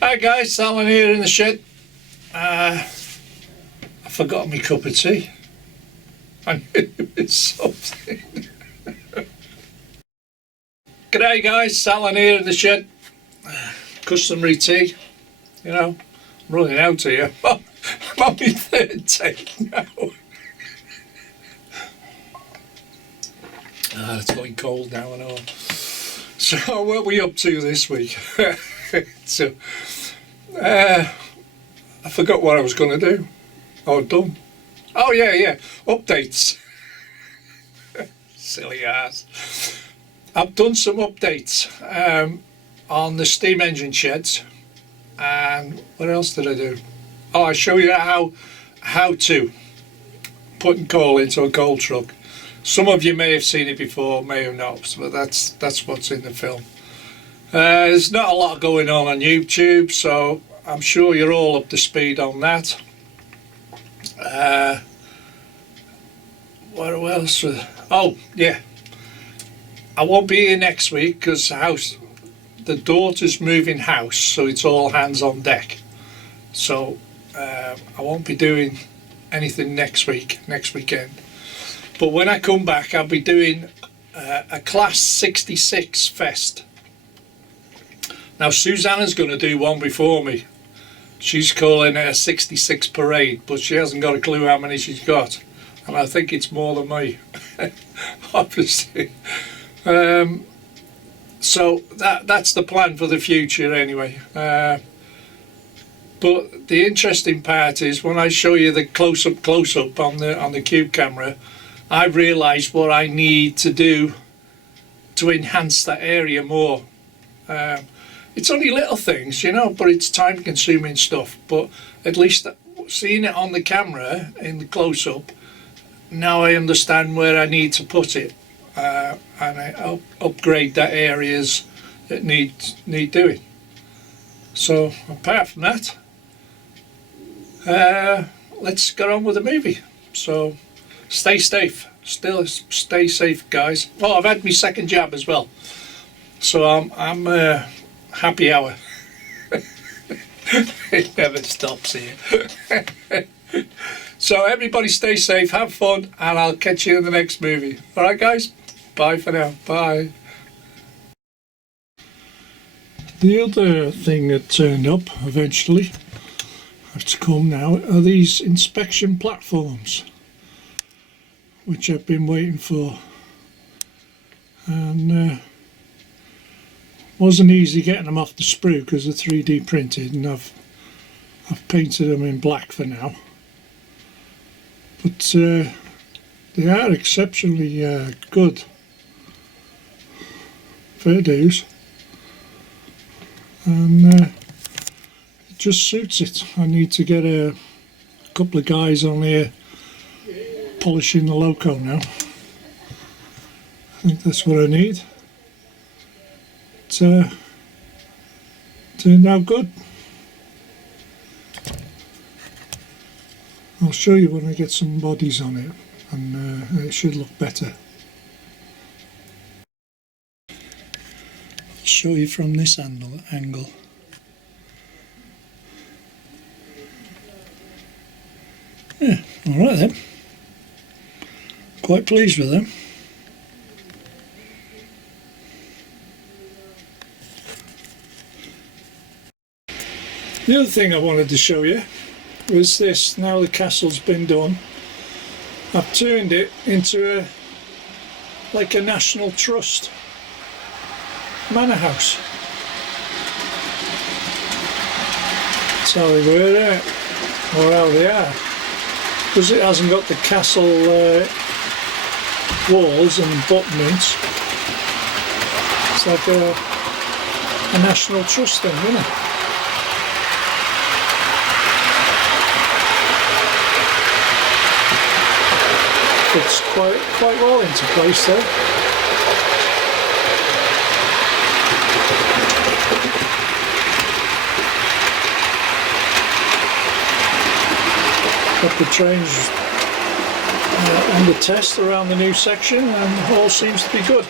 Hi guys, Alan here in the shed. I forgot my cup of tea. I knew it was something. G'day guys, Alan here in the shed. Customary tea, you know, I'm running out here. I'm on my third take now. It's going cold now and all. So what are we up to this week? So, I forgot what I was going to do. Oh, done. Oh yeah, updates. Silly ass. I've done some updates on the steam engine sheds, and what else did I do? Oh, I show you how to putting coal into a coal truck. Some of you may have seen it before, may have not, but that's what's in the film. There's not a lot going on YouTube, so I'm sure you're all up to speed on that. What else? Oh yeah, I won't be here next week because the daughter's moving house, so it's all hands on deck. So I won't be doing anything next weekend. But when I come back, I'll be doing a Class 66 fest. Now Susanna's going to do one before me. She's calling it a 66 parade, but she hasn't got a clue how many she's got. And I think it's more than me, obviously. So that's the plan for the future anyway. But the interesting part is when I show you the close-up on the cube camera, I realised what I need to do to enhance that area more. It's only little things, you know, but it's time-consuming stuff. But at least seeing it on the camera in the close-up, now I understand where I need to put it, and I upgrade that areas that need doing. So apart from that, let's get on with the movie. So stay safe. Still stay safe, guys. Oh, I've had my second jab as well, so I'm happy hour. It never stops here. So everybody stay safe, have fun, and I'll catch you in the next movie. Alright guys, bye for now, bye. The other thing that turned up eventually, have to come now, are these inspection platforms, which I've been waiting for, and wasn't easy getting them off the sprue because they're 3D printed, and I've painted them in black for now. But they are exceptionally good. Fair dues. And it just suits it. I need to get a couple of guys on here polishing the loco now. I think that's what I need. It turned out good. I'll show you when I get some bodies on it, and it should look better. I'll show you from this angle. Yeah, alright then. Quite pleased with them. The other thing I wanted to show you was this. Now the castle's been done, I've turned it into like a National Trust manor house. That's how they were, or how they are, because it hasn't got the castle walls and abutments. It's like a National Trust thing, isn't it? It's quite well into place there. Got the trains on the test around the new section, and all seems to be good.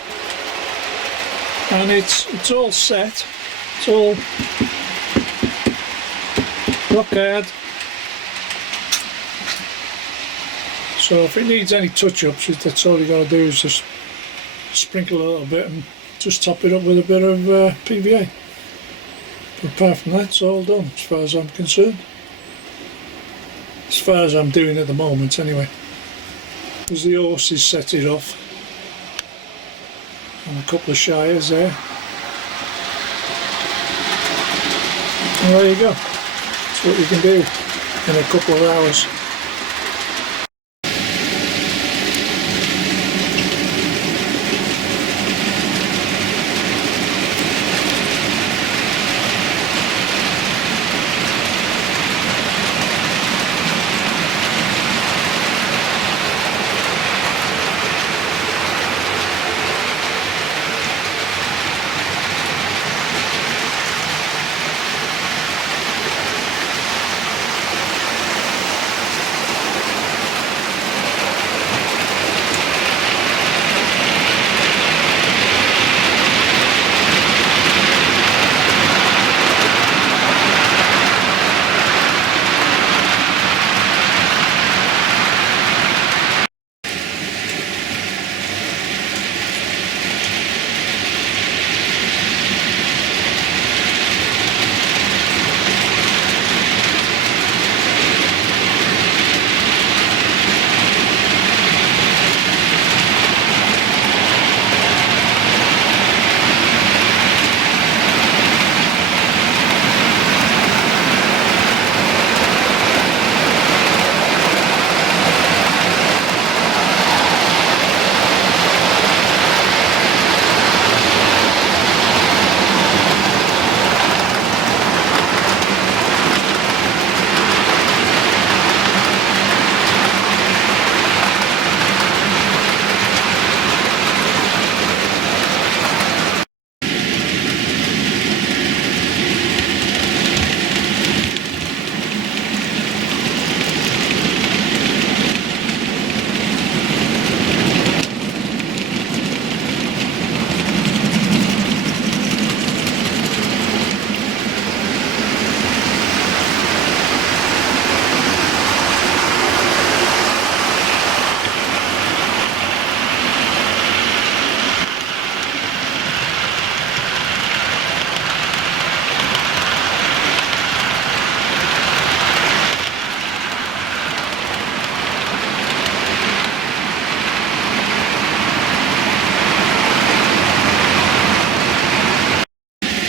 And it's all set. It's all rock hard. So if it needs any touch-ups, that's all you got to do is just sprinkle a little bit and just top it up with a bit of PVA. But apart from that, it's all done as far as I'm concerned. As far as I'm doing at the moment anyway. Because the horses set it off. And a couple of shires there. And there you go. That's what you can do in a couple of hours.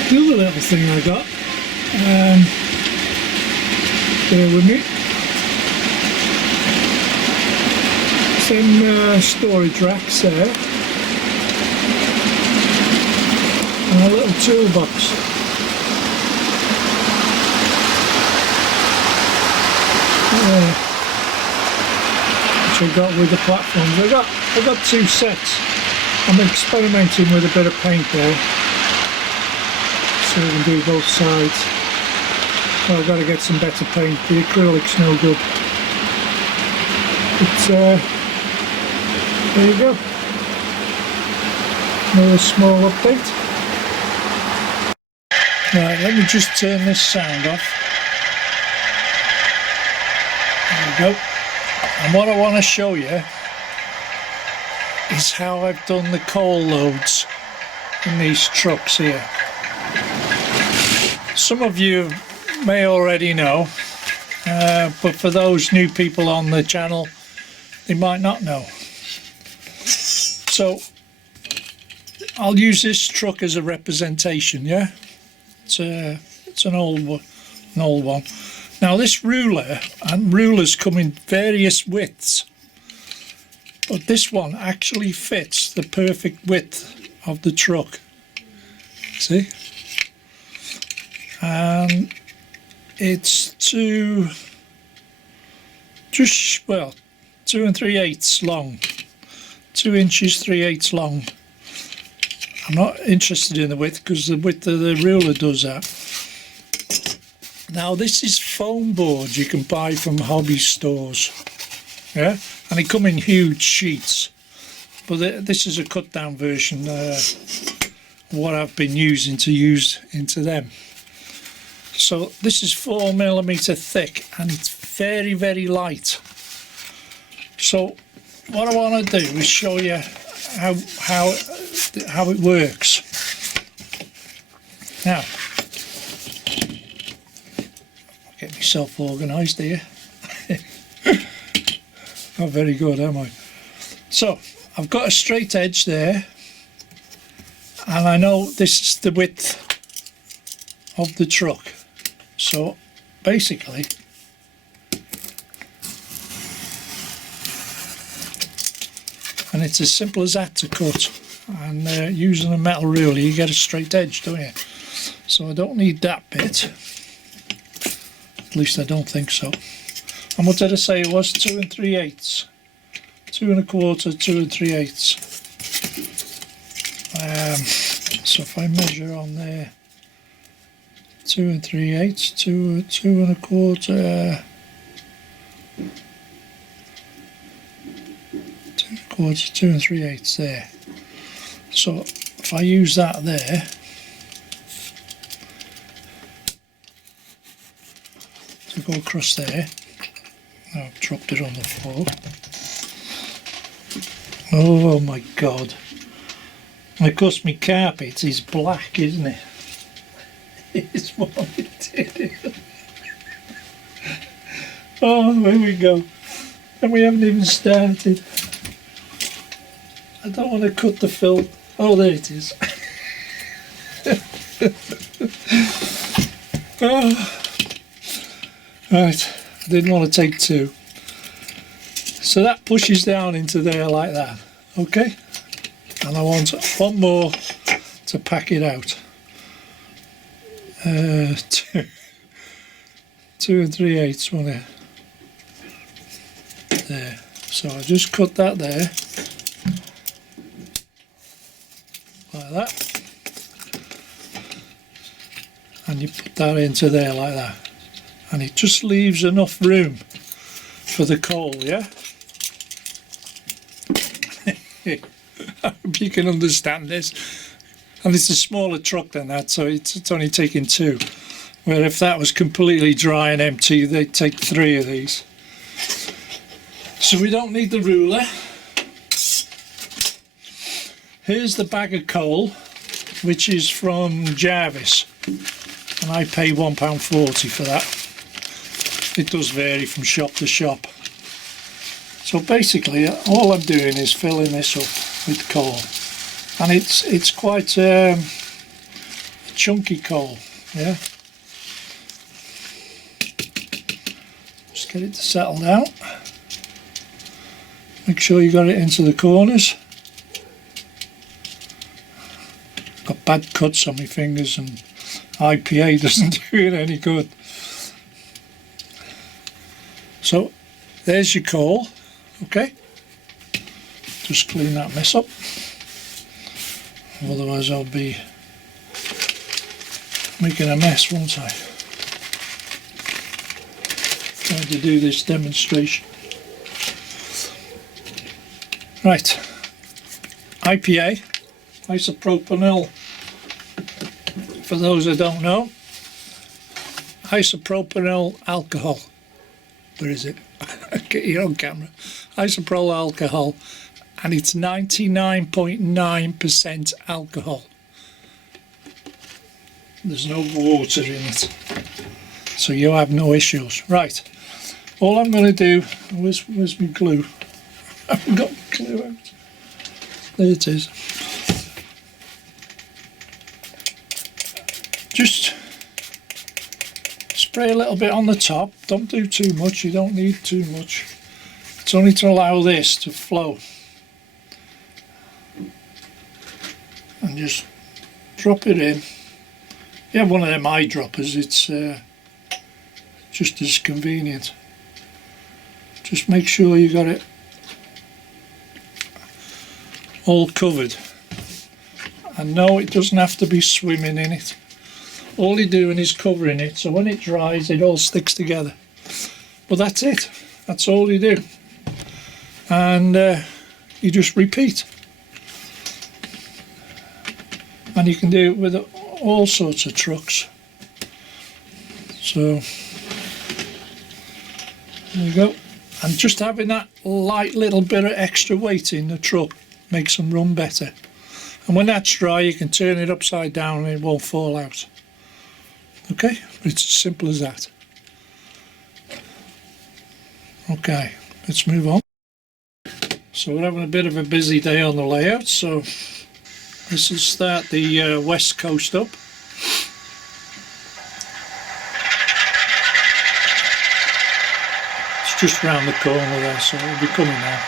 The other little thing I got, bear with me, some storage racks there, and a little toolbox. Which I got with the platforms. I got two sets. I'm experimenting with a bit of paint there. So we can do both sides. Well, I've got to get some better paint. The acrylic's no good. But there you go. Another small update. Right, let me just turn this sound off. There we go. And what I want to show you is how I've done the coal loads in these trucks here. Some of you may already know, but for those new people on the channel, they might not know. So I'll use this truck as a representation, yeah? It's an old one. Now this ruler, and rulers come in various widths, but this one actually fits the perfect width of the truck. See? And it's 2 3/8 long, 2 inches 3/8 long. I'm not interested in the width because the width of the ruler does that. Now this is foam board you can buy from hobby stores, yeah, and they come in huge sheets, but this is a cut down version of what I've been using to use into them. So this is 4mm thick and it's very, very light. So what I want to do is show you how it works. Now, get myself organised here. Not very good, am I? So I've got a straight edge there, and I know this is the width of the truck. So basically, and it's as simple as that to cut. And using a metal ruler, you get a straight edge, don't you? So I don't need that bit. At least I don't think so. And what did I say it was? 2 3/8. 2 1/4, 2 3/8. So if I measure on there, 2 3/8, 2 1/4, 2 1/4, 2 3/8 there. So if I use that there, to go across there, I've dropped it on the floor. Oh my God. And of course my carpet is black, isn't it? It's what it did. Oh, here we go. And we haven't even started. I don't want to cut the film. Oh, there it is. Oh. Right, I didn't want to take two. So that pushes down into there like that, okay? And I want one more to pack it out. 2 3/8, won't it? There. So I just cut that there. Like that. And you put that into there like that. And it just leaves enough room for the coal, yeah? I hope you can understand this. And it's a smaller truck than that, so it's only taking 2. Where if that was completely dry and empty, they'd take 3 of these. So we don't need the ruler. Here's the bag of coal, which is from Jarvis. And I pay £1.40 for that. It does vary from shop to shop. So basically all I'm doing is filling this up with coal, and it's quite a chunky coal, yeah. Just get it to settle down. Make sure you got it into the corners. Got bad cuts on my fingers and IPA doesn't do it any good. So there's your coal, okay? Just clean that mess up, otherwise I'll be making a mess, won't I? Trying to do this demonstration. Right, IPA, isopropyl. For those that don't know, isopropyl alcohol. Where is it? Get your own camera. Isopropyl alcohol, and it's 99.9% alcohol. There's no water in it, so you have no issues. Right, all I'm going to do, where's my glue? I haven't got my glue out. There it is. Just spray a little bit on the top. Don't do too much, you don't need too much. It's only to allow this to flow. And just drop it in. You have one of them eyedroppers, it's just as convenient. Just make sure you got it all covered. And no, it doesn't have to be swimming in it. All you're doing is covering it, so when it dries it all sticks together. But that's it, that's all you do. And you just repeat. And you can do it with all sorts of trucks. So there you go. And just having that light little bit of extra weight in the truck makes them run better. And when that's dry, you can turn it upside down and it won't fall out. Okay, it's as simple as that. Okay, let's move on. So we're having a bit of a busy day on the layout, so this will start the west coast up. It's just round the corner there, so it'll be coming now.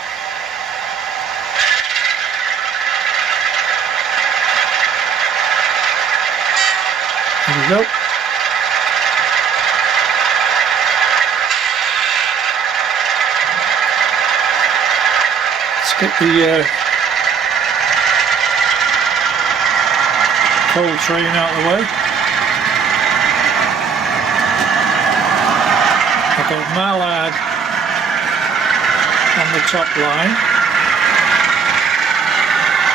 There we go. Let's get the coal train out of the way. I've got Mallard on the top line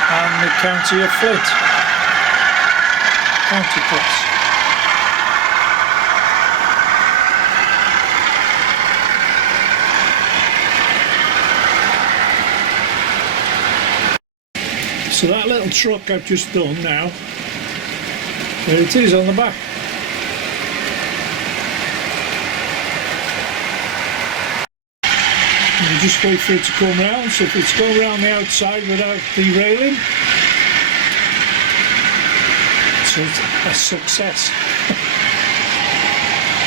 and the County of Flint, County class. So that little truck I've just done now, there it is on the back. And you just wait for it to come round, so if it's going around the outside without derailing, so it's a success.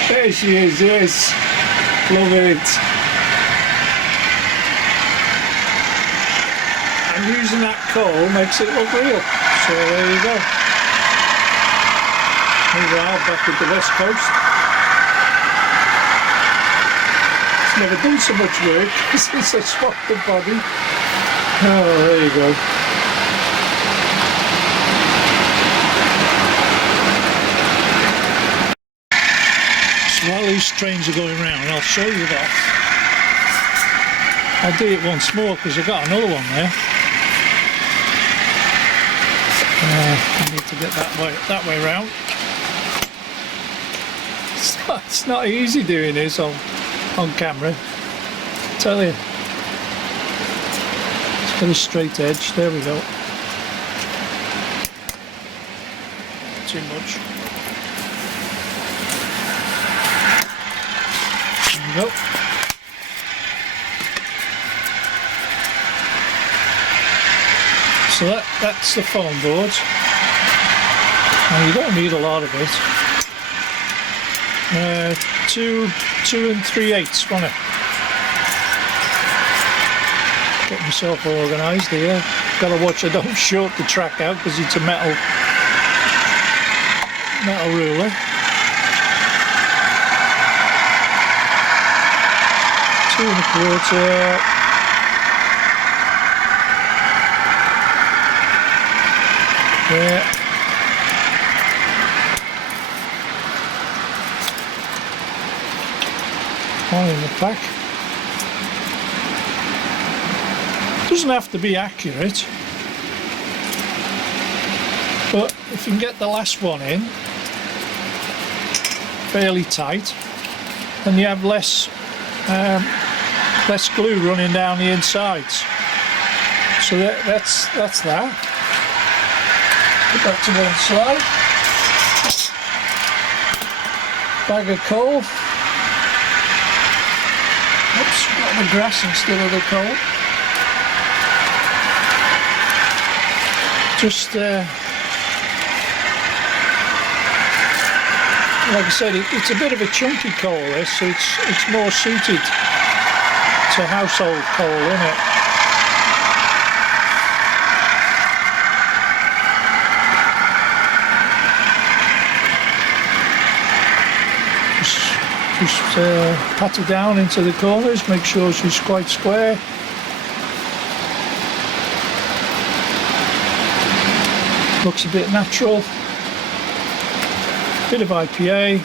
There she is, yes, love it. And using that coal makes it look real. So there you go. Meanwhile, back at the west coast. It's never done so much work since I swapped the body. Oh, there you go. So while these trains are going round, I'll show you that. I'll do it once more because I've got another one there. I need to get that way round. It's not easy doing this on camera, I tell you. It's got a straight edge, there we go. Too much. There we go. So that's the foam board. Now you don't need a lot of it. 2 3/8, won't it? Get myself organised here. Got to watch I don't short the track out because it's a metal ruler. 2 1/4. Yeah. One in the pack. Doesn't have to be accurate, but if you can get the last one in fairly tight, then you have less glue running down the insides. So that's that. Put that to one side. Bag of coal. Oops, got the grass instead of the coal. Just like I said, it's a bit of a chunky coal this, so it's more suited to household coal, isn't it? Just pat her down into the corners, make sure she's quite square. Looks a bit natural. Bit of IPA.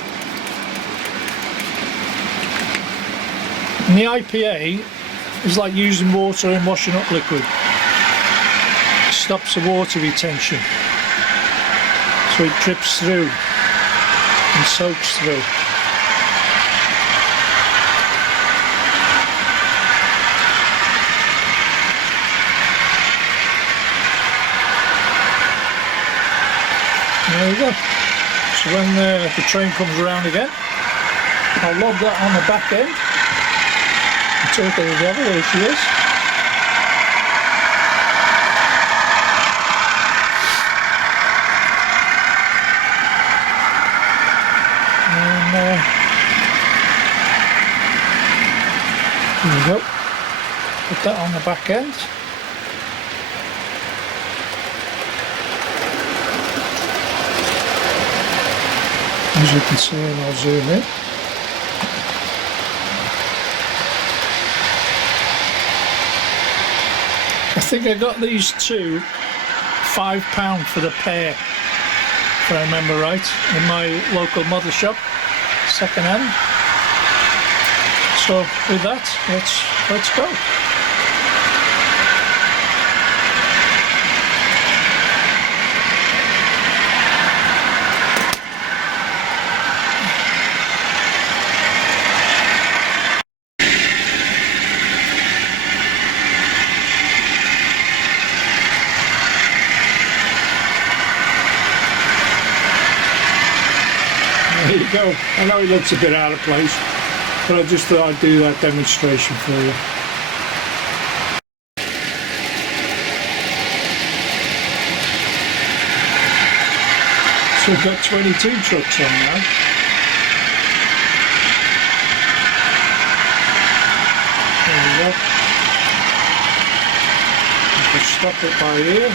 And the IPA is like using water and washing up liquid. It stops the water retention. So it drips through and soaks through. there you go. So when the train comes around again, I'll lob that on the back end. Take her together, there she is. And there we go. Put that on the back end. As you can see, and I'll zoom in. I think I got these two £5 for the pair, if I remember right, in my local model shop, second hand. So with that, let's go. There you go. I know it looks a bit out of place, but I just thought I'd do that demonstration for you. So we've got 22 trucks on now. There we go. I can stop it by here.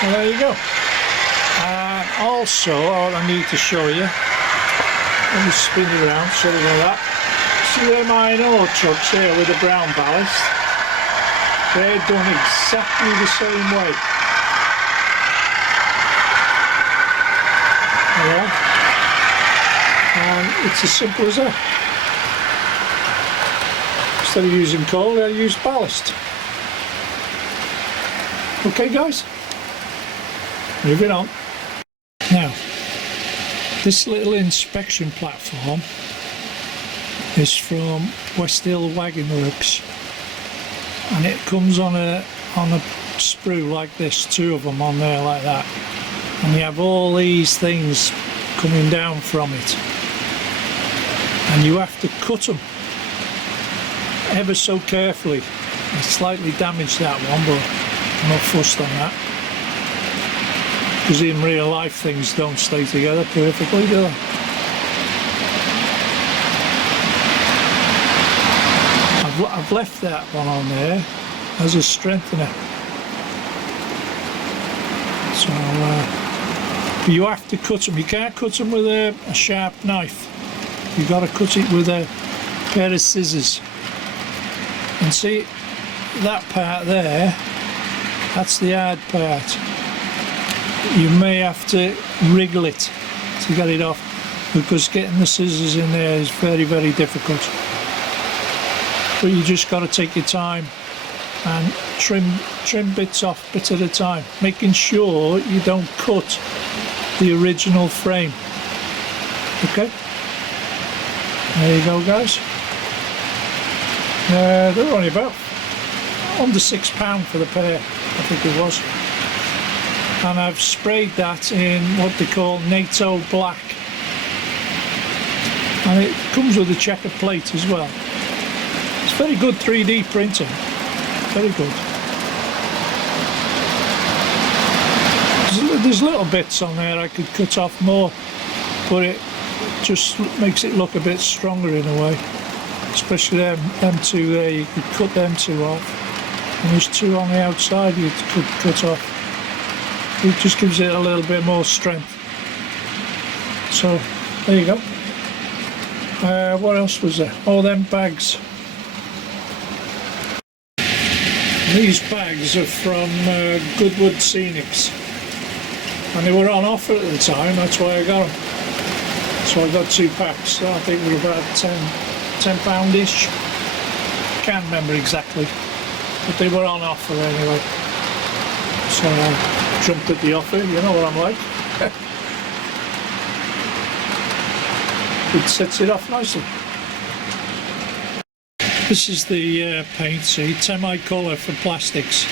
Well, there you go. Also, what I need to show you, let me spin it around, show you that. See them iron ore trucks here with the brown ballast? They're done exactly the same way. Yeah. And it's as simple as that. Instead of using coal, they'll use ballast. Okay, guys? Moving on. Now, this little inspection platform is from West Hill Wagon Works, and it comes on a sprue like this, two of them on there like that, and you have all these things coming down from it, and you have to cut them ever so carefully. I slightly damaged that one, but I'm not fussed on that. Because in real life things don't stay together perfectly, do they? I've left that one on there as a strengthener. So but you have to cut them. You can't cut them with a sharp knife. You've got to cut it with a pair of scissors. And see, that part there, that's the hard part. You may have to wriggle it to get it off, because getting the scissors in there is very, very difficult. But you just got to take your time and trim bits off, bit at a time, making sure you don't cut the original frame. Okay, there you go, guys. They're only about under £6 for the pair, I think it was. And I've sprayed that in what they call NATO black, and it comes with a checker plate as well. It's very good 3D printing, very good. There's little bits on there I could cut off more, but it just makes it look a bit stronger in a way, especially them two there. You could cut them two off, and there's two on the outside you could cut off. It just gives it a little bit more strength. So there you go. What else was there? Oh, them bags. These bags are from Goodwood Scenics, and they were on offer at the time, that's why I got them. So I got 2 packs. So I think they were about £10-ish. Can't remember exactly, but they were on offer anyway. So I jumped at the offer, you know what I'm like. It sets it off nicely. This is the paint, see, semi-colour for plastics,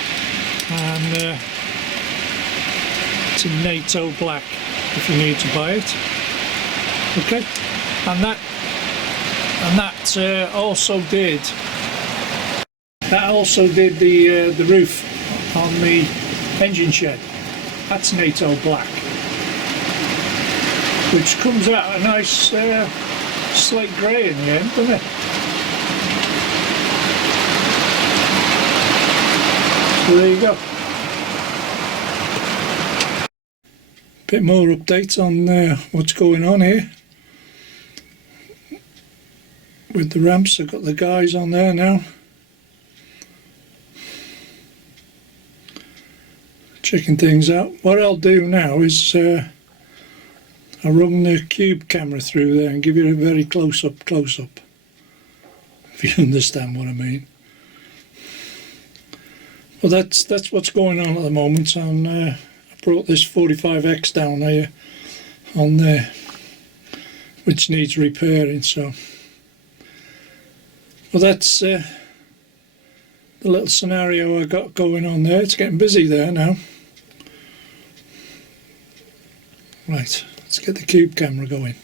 and it's in NATO black if you need to buy it. Okay, and that also did the roof on the engine shed. That's NATO black, which comes out a nice slate grey in the end, doesn't it? So there you go. Bit more updates on what's going on here with the ramps. I've got the guys on there now, checking things out. What I'll do now is I'll run the cube camera through there and give you a very close up, if you understand what I mean. Well, that's what's going on at the moment, and I brought this 45X down here on there, which needs repairing. So, well, that's the little scenario I got going on there. It's getting busy there now. Right, let's get the cube camera going.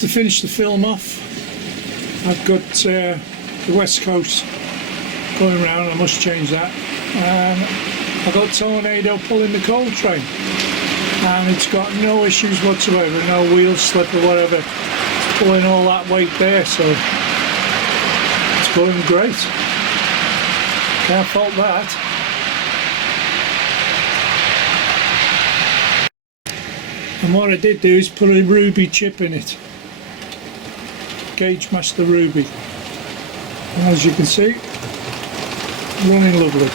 just to finish the film off, I've got the West Coast going round. I must change that. I've got Tornado pulling the coal train, and it's got no issues whatsoever, no wheel slip or whatever. It's pulling all that weight there, so it's going great. Can't fault that. And what I did do is put a ruby chip in it, Gauge Master Ruby, and as you can see, running lovely.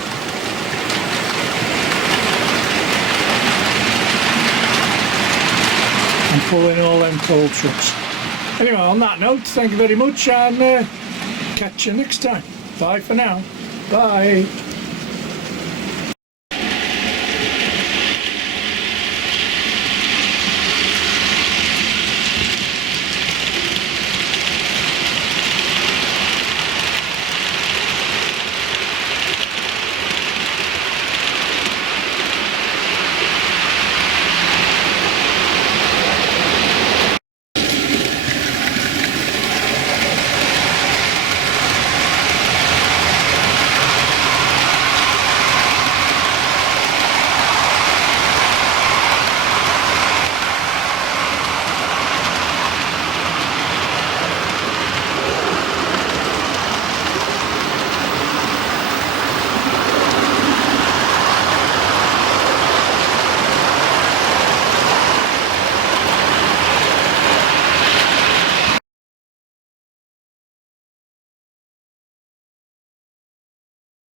And pulling all them coal trucks. Anyway, on that note, thank you very much, and catch you next time. Bye for now. Bye.